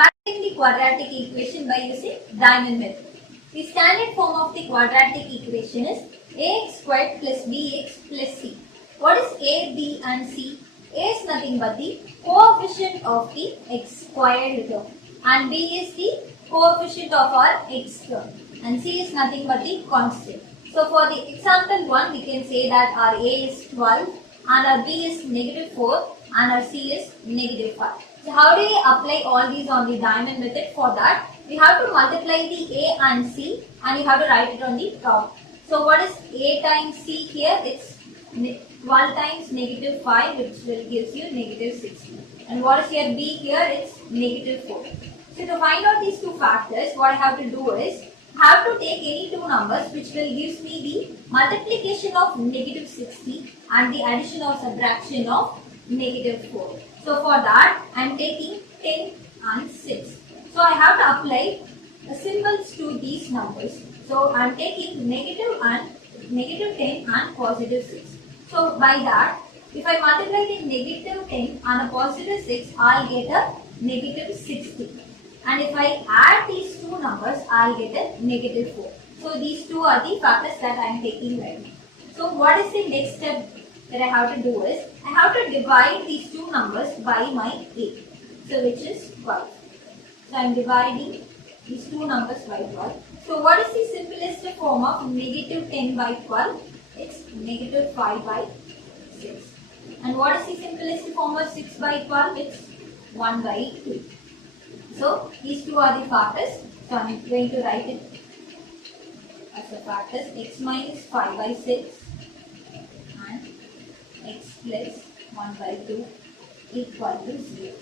Factoring the quadratic equation by using diamond method. The standard form of the quadratic equation is ax squared plus bx plus c. What is a, b and c? A is nothing but the coefficient of the x squared term and b is the coefficient of our x term and c is nothing but the constant. So for the example 1 we can say that our a is 12 and our b is negative 4 and our c is negative 5. So how do we apply all these on the diamond method? For that we have to multiply the a and c and you have to write it on the top. So what is a times c here? It's 12 times negative 5 which will gives you negative 16. And what is your b here? It's negative 4. So to find out these two factors, what I have to do is I have to take any two numbers which will gives me the multiplication of negative 60 and the addition or subtraction of negative 4. So for that I am taking 10 and 6. So I have to apply symbols to these numbers. So I am taking negative 10 and positive 6. So by that, if I multiply the negative 10 and a positive 6, I'll get a negative 60. And if I add these two numbers, I'll get a negative 4. So these two are the factors that I am taking right now. So what is the next step that I have to do is, I have to divide these two numbers by my a. So which is 12. So I am dividing these two numbers by 12. So what is the simplest form of negative 10 by 12? It's negative 5 by 6. And what is the simplest form of 6 by 12? It's 1 by 2. So these two are the factors. So I am going to write it as the factors x minus 5 by 6 and x plus 1 by 2 equal to 0.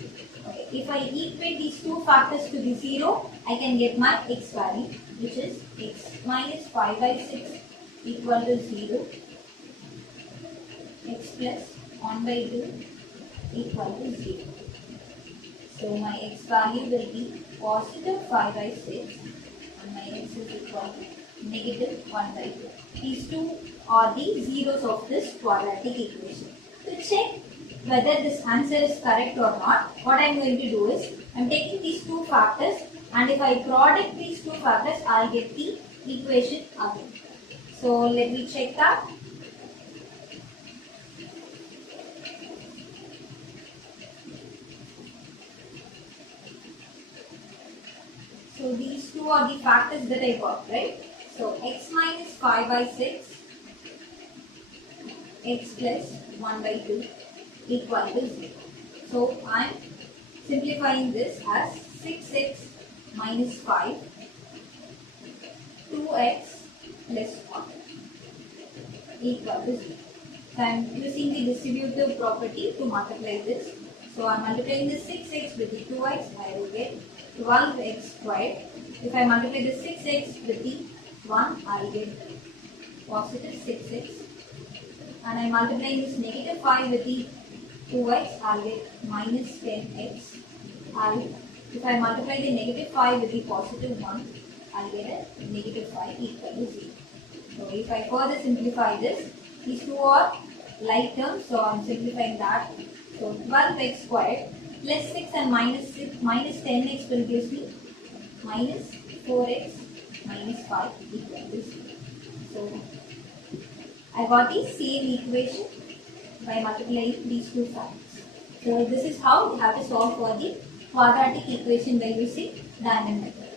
Okay. If I equate these two factors to the 0, I can get my x value, which is x minus 5 by 6 equal to 0, x plus 1 by 2 equal to 0. So my x value will be positive 5 by 6 and my x is equal to negative 1 by 2. These two are the zeros of this quadratic equation. To check whether this answer is correct or not, what I am going to do is, I am taking these two factors and if I product these two factors, I will get the equation again. So let me check that. So these two are the factors that I got, right? So x minus 5 by 6, x plus 1 by 2 equal to 0. So I am simplifying this as 6x minus 5, 2x plus 1 equal to 0. So I am using the distributive property to multiply this. So I am multiplying the 6x with the 2x, I will get 12x squared. If I multiply the 6x with the 1, I will get positive 6x. And I am multiplying this negative 5 with the 2x, I will get minus 10x. If I multiply the negative 5 with the positive 1, I will get a negative 5 equal to 0. So if I further simplify this, these two are like terms, so I am simplifying that. So 12x squared plus 6 and minus 10x will give me minus 4x minus 5 equal to 0. So I got the same equation by multiplying these two factors. So this is how we have to solve for the quadratic equation by using diamond method.